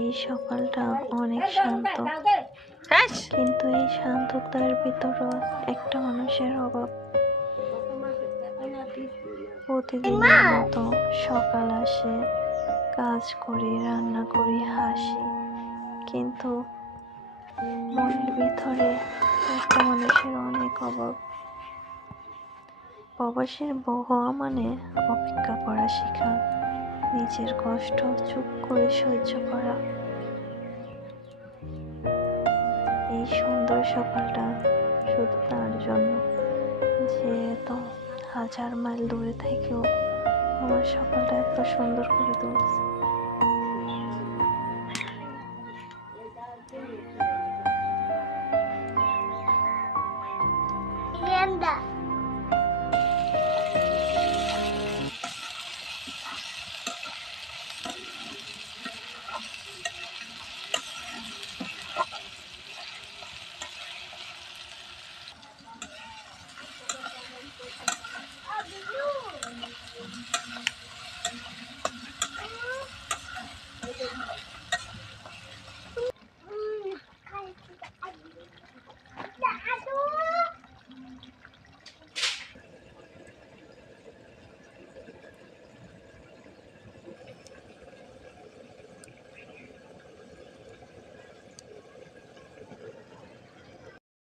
এই সকালটা অনেক শান্ত, কিন্তু এই শান্ততার ভিতরও একটা মানুষের অভাব। প্রতিদিনের মতো সকাল আসে, কাজ করি, রান্না করি, হাসি, কিন্তু মনের ভিতরে একটা মানুষের অনেক অভাব। প্রবাসীর বউ হওয়া মানে অপেক্ষা করা শেখা, নিজের কষ্ট চুপ করে সহ্য করা। এই সুন্দর সকালটা শুধু তার জন্য, যে এত হাজার মাইল দূরে থেকেও আমার সকালটা এত সুন্দর করে তুলছে।